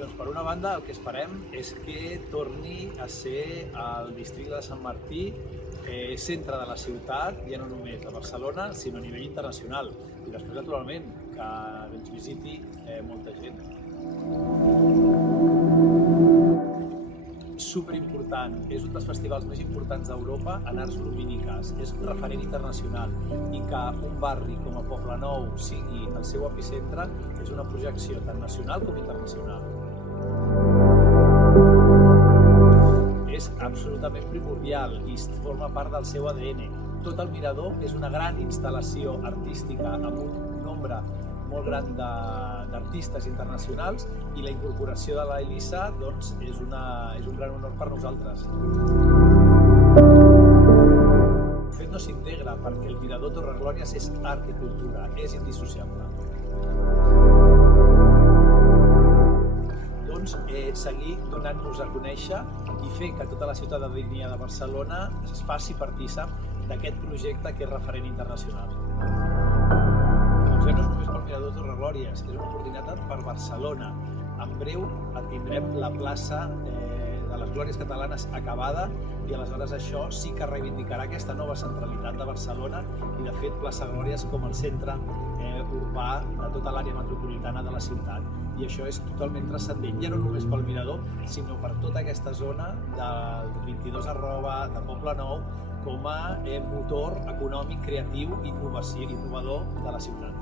Doncs per una banda el que esperem és que torni a ser el districte de Sant Martí centre de la ciutat, ja no només de Barcelona, sinó a nivell internacional. I després, naturalment, que ens visiti molta gent. Superimportant, és un dels festivals més importants d'Europa en arts lumíniques, és un referent internacional i que un barri com a Poblenou sigui el seu epicentre és una projecció tant nacional com internacional. És absolutament primordial i forma part del seu ADN. Tot el mirador és una gran instal·lació artística amb un nombre molt gran d'artistes internacionals i la incorporació de l'Elisa doncs, és un gran honor per nosaltres. De fet, no s'integra perquè el mirador Torreglòries és art i cultura, és indissociable. Doncs seguir donant-nos a conèixer i fer que tota la ciutadania de Barcelona es faci partícip d'aquest projecte que és referent internacional. Doncs ja no és només pel mirador Torreglòries, és una oportunitat per Barcelona. En breu tindrem la plaça de les Glòries Catalanes acabada i aleshores això sí que reivindicarà aquesta nova centralitat de Barcelona i de fet plaça Glòries com el centre urbà de tota l'àrea metropolitana de la ciutat. I això és totalment transcendent, ja no només pel mirador, sinó per tota aquesta zona del 22 arroba, de Poblenou, com a motor econòmic, creatiu i innovador de la ciutat.